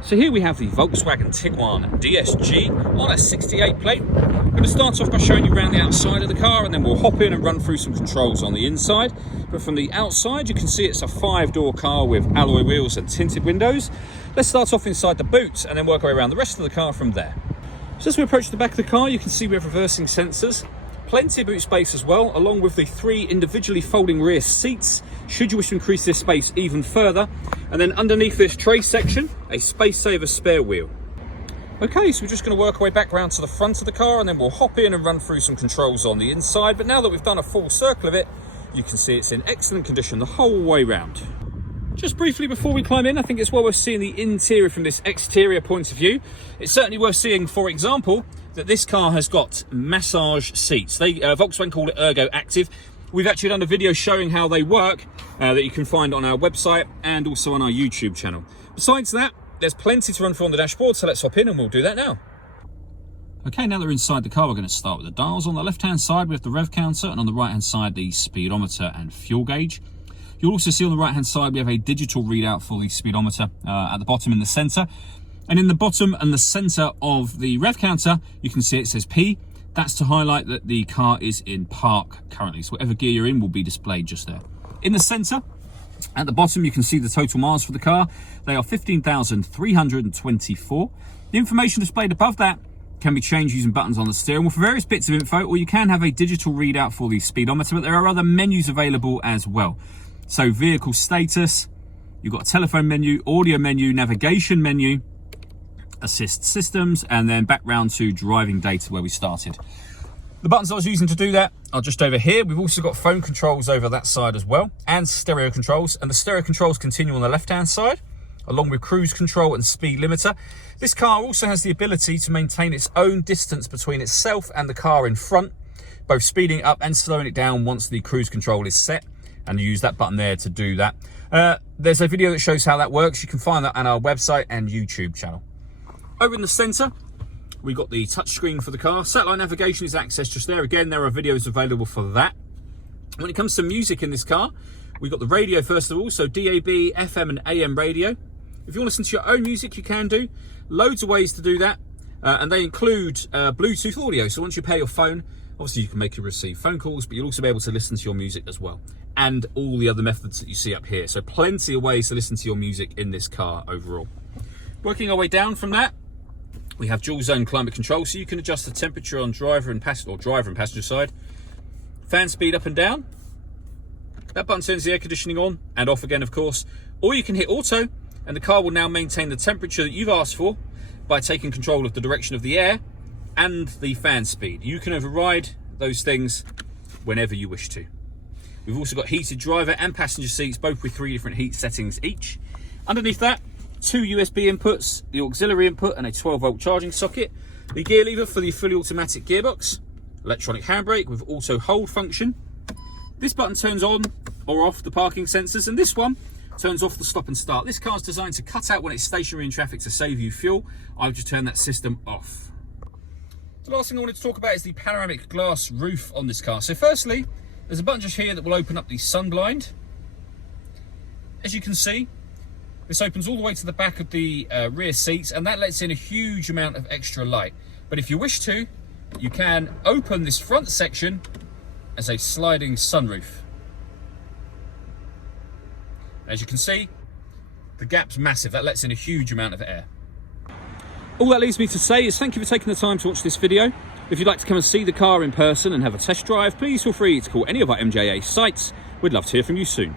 So here we have the Volkswagen Tiguan DSG on a 68 plate. I'm going to start off by showing you around the outside of the car, and then we'll hop in and run through some controls on the inside. But from the outside, you can see it's a 5-door car with alloy wheels and tinted windows. Let's start off inside the boot and then work our way around the rest of the car from there. So as we approach the back of the car, you can see we have reversing sensors. Plenty of boot space as well, along with the 3 individually folding rear seats, should you wish to increase this space even further. And then underneath this tray section, a space saver spare wheel. Okay, so we're just going to work our way back round to the front of the car, and then we'll hop in and run through some controls on the inside. But now that we've done a full circle of it, you can see it's in excellent condition the whole way round. Just briefly before we climb in, I think it's well worth seeing the interior from this exterior point of view. It's certainly worth seeing, for example, that this car has got massage seats. Volkswagen call it Ergo Active. We've actually done a video showing how they work that you can find on our website and also on our YouTube channel. Besides that, there's plenty to run through on the dashboard, so let's hop in and we'll do that now. Okay, now that we're inside the car, we're going to start with the dials. On the left-hand side, we have the rev counter, and on the right-hand side, the speedometer and fuel gauge. You'll also see on the right-hand side, we have a digital readout for the speedometer at the bottom in the center. And in the bottom and the center of the rev counter, you can see it says P. That's to highlight that the car is in park currently. So whatever gear you're in will be displayed just there. In the center, at the bottom, you can see the total miles for the car. They are 15,324. The information displayed above that can be changed using buttons on the steering wheel for various bits of info, or you can have a digital readout for the speedometer, but there are other menus available as well. So vehicle status, you've got a telephone menu, audio menu, navigation menu, assist systems, and then back round to driving data where we started. The buttons I was using to do that are just over here. We've also got phone controls over that side as well, and stereo controls. And the stereo controls continue on the left-hand side, along with cruise control and speed limiter. This car also has the ability to maintain its own distance between itself and the car in front, both speeding up and slowing it down once the cruise control is set. And you use that button there to do that. There's a video that shows how that works. You can find that on our website and YouTube channel. Over in the center, we got the touchscreen for the car. Satellite navigation is accessed just there. Again, there are videos available for that. When it comes to music in this car, we've got the radio first of all, so DAB, FM and AM radio. If you want to listen to your own music, you can do. Loads of ways to do that, and they include Bluetooth audio. So once you pair your phone, obviously you can make and receive phone calls, but you'll also be able to listen to your music as well. And all the other methods that you see up here. So plenty of ways to listen to your music in this car overall. Working our way down from that, we have dual zone climate control, so you can adjust the temperature on driver and passenger side. Fan speed up and down. That button turns the air conditioning on and off again, of course. Or you can hit auto, and the car will now maintain the temperature that you've asked for by taking control of the direction of the air and the fan speed. You can override those things whenever you wish to. We've also got heated driver and passenger seats, both with 3 different heat settings each. Underneath that, 2 USB inputs, the auxiliary input and a 12-volt charging socket, the gear lever for the fully automatic gearbox, electronic handbrake with auto hold function. This button turns on or off the parking sensors, and this one turns off the stop and start. This car is designed to cut out when it's stationary in traffic to save you fuel. I've just turned that system off. The last thing I wanted to talk about is the panoramic glass roof on this car. So firstly, there's a button just here that will open up the sun blind. As you can see, this opens all the way to the back of the rear seats, and that lets in a huge amount of extra light. But if you wish to, you can open this front section as a sliding sunroof. As you can see, the gap's massive. That lets in a huge amount of air. All that leaves me to say is thank you for taking the time to watch this video. If you'd like to come and see the car in person and have a test drive, please feel free to call any of our MJA sites. We'd love to hear from you soon.